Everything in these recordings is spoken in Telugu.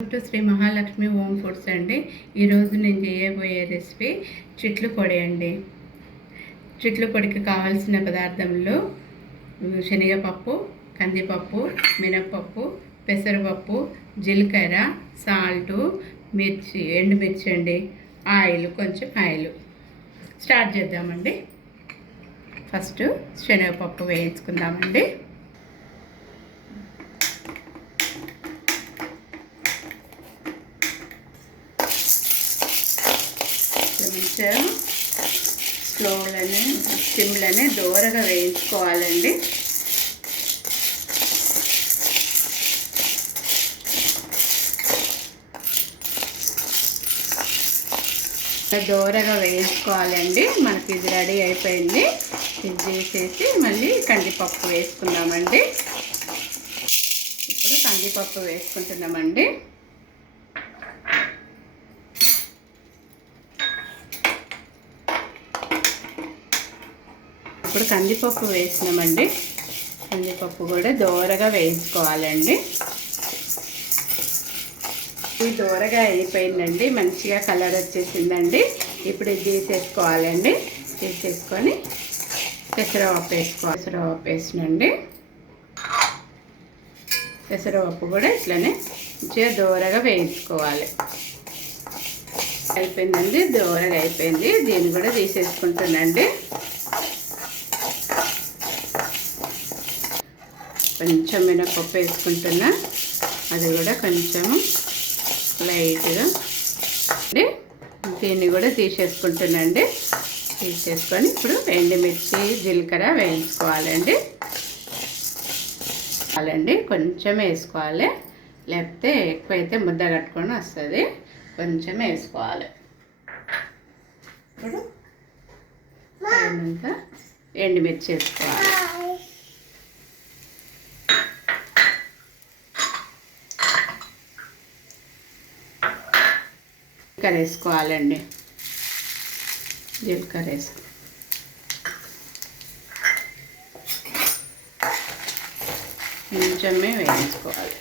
To Sri Mahalakshmi home foods అండి. ఈరోజు నేను చేయబోయే రెసిపీ చిట్లు పొడి అండి. చిట్లు పొడికి కావాల్సిన పదార్థంలో శనగపప్పు, కందిపప్పు, మినప్పప్పు, పెసరపప్పు, జీలకర్ర, సాల్టు, మిర్చి, ఎండుమిర్చి అండి, కొంచెం ఆయిల్. స్టార్ట్ చేద్దామండి. ఫస్ట్ శనగపప్పు వేయించుకుందామండి. కొంచెం స్లోలోనే సిమ్లోనే దూరగా వేయించుకోవాలండి. దూరగా వేయించుకోవాలండి. మనకి ఇది రెడీ అయిపోయింది. ఇది తీసేసి మళ్ళీ కందిపప్పు వేసుకుందామండి. ఇప్పుడు కందిపప్పు వేసుకుంటున్నామండి. ఇప్పుడు కందిపప్పు వేసినామండి. కందిపప్పు కూడా దోరగా వేయించుకోవాలండి. ఇది దోరగా అయిపోయిందండి. మంచిగా కలర్ వచ్చేసిందండి. ఇప్పుడు ఇది తీసేసుకోవాలండి. తీసేసుకొని పెసరపప్పు వేసుకోవాలి. పెసరపప్పు వేసినండి. పెసరపప్పు కూడా ఇట్లనే మంచిగా దోరగా వేయించుకోవాలి. అయిపోయిందండి. దోరగా అయిపోయింది. దీన్ని కూడా తీసేసుకుంటున్నాండి. కొంచెం మినపప్పు వేసుకుంటున్నా. అది కూడా కొంచెం లైట్గా అండి. దీన్ని కూడా తీసేసుకుంటున్నాండి. తీసేసుకొని ఇప్పుడు ఎండుమిర్చి, జీలకర్ర వేయించుకోవాలండి. కొంచెం వేసుకోవాలి, లేకపోతే ఎక్కువైతే ముద్ద కట్టుకొని వస్తుంది. కొంచెం వేసుకోవాలి. ఇప్పుడు ఎండుమిర్చి వేసుకోవాలి. జీలకర్ర వేసుకోవాలండి. జీలకర్ర వేసుకో కొంచెమే వేయించుకోవాలి.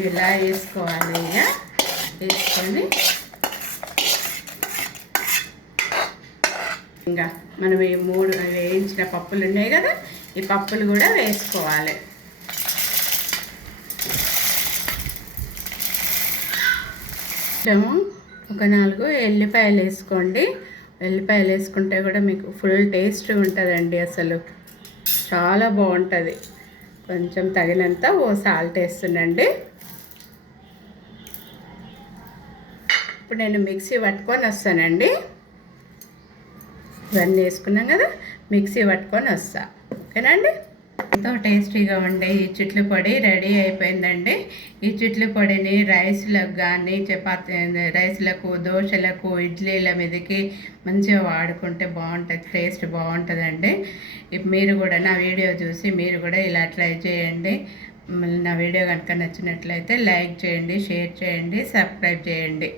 ఇలా వేసుకోవాలి. వేసుకొని ఇంకా మనం ఈ 3 వేయించిన పప్పులు ఉన్నాయి కదా, ఈ పప్పులు కూడా వేసుకోవాలి. ఒక 4 ఎల్లిపాయలు వేసుకోండి. ఎల్లిపాయలు వేసుకుంటే కూడా మీకు ఫుల్ టేస్ట్ ఉంటుందండి. అసలు చాలా బాగుంటుంది. కొంచెం తగినంత సాల్ట్ వేస్తున్నాండి. ఇప్పుడు నేను మిక్సీ పట్టుకొని వస్తానండి. ఇవన్నీ వేసుకున్నాం కదా, మిక్సీ పట్టుకొని వస్తా. ఓకేనండి. ఎంతో టేస్టీగా ఉండే ఈ చిట్లు పొడి రెడీ అయిపోయిందండి. ఈ చిట్లు పొడిని రైస్లకు కానీ, రైస్లకు, దోశలకు, ఇడ్లీల మీదకి మంచిగా వాడుకుంటే బాగుంటుంది. టేస్ట్ బాగుంటుందండి. మీరు కూడా నా వీడియో చూసి మీరు కూడా ఇలా ట్రై చేయండి. నా వీడియో కనుక నచ్చినట్లయితే లైక్ చేయండి, షేర్ చేయండి, సబ్స్క్రైబ్ చేయండి.